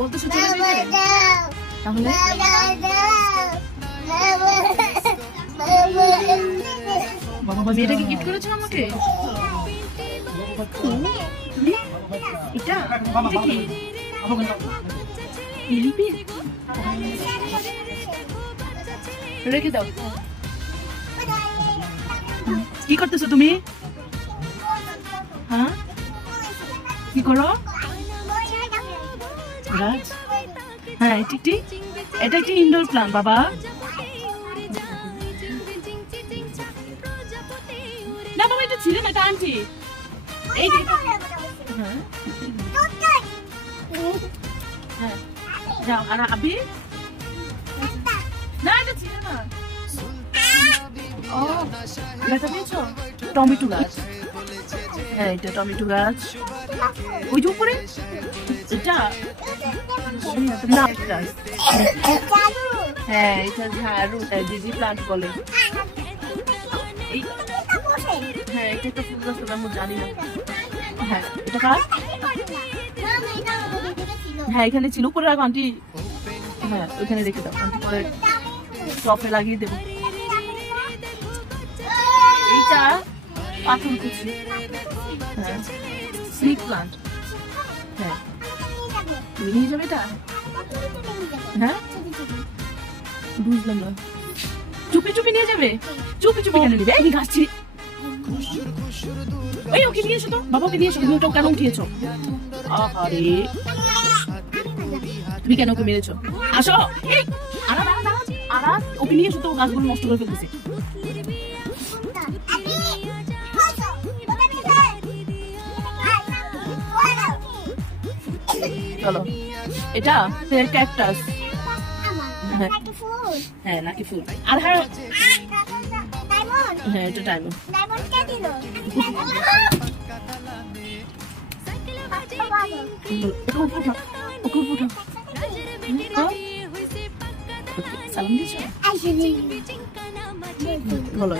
বলতেছো চলে যেতে, তাহলে বাবা মেয়েটাকে গিফট করেছো আমাকে? এটা কি লিপি? রেখে দাও। কি করতেছো তুমি? হ্যাঁ কি করো? গাছ? হ্যাঁ টিকটি, এটা একটি ইনডোর প্ল্যান্ট বাবা। না বাবা এটা ছিল না, এটা আন্টি। এই হ্যাঁ হ্যাঁ যাও। আর আবি? না এটা ছিল না। ও দেখা পেয়েছো? টমেটো গাছ। হ্যাঁ এটা টমেটো গাছ। ওই যে উপরে এটা না, হ্যাঁ এটা ঝাড়ু, দিদি প্লান্ট বলে। হ্যাঁ এটা একটা ফুল গাছ, আমি জানি না। হ্যাঁ এটা কার? হ্যাঁ এখানে ছিল, উপরে রাখো আন্টি। হ্যাঁ ওইখানে রেখে দাও, আন্টি পরে টপে লাগিয়ে দেবো। এইটা পাথর কুচি। হ্যাঁ স্নেক প্লান্ট। হ্যাঁ তুমি নিয়ে যাবে এটা? হ্যাঁ বুঝলাম না, চুপি চুপি নিয়ে যাবে? চুপি চুপি কেন নিবে? এই গাছছি ওই ওকে নিয়ে এসো তো, বাবাকে নিয়ে এসো। তুমি ওটা কেন উঠিয়েছো? আরে তুমি কেন ওকে মেরেছো? আসো আরাত ওকে নিয়ে এসো তো, গাছগুলো নষ্ট করে ফেলতেছে। চলো এটা ক্যাকটাস। হ্যাঁ লাকি ফুল। আর হ্যাঁ হ্যাঁ এটা ডায়মন্ড। সালাম দিয়েছো? বলো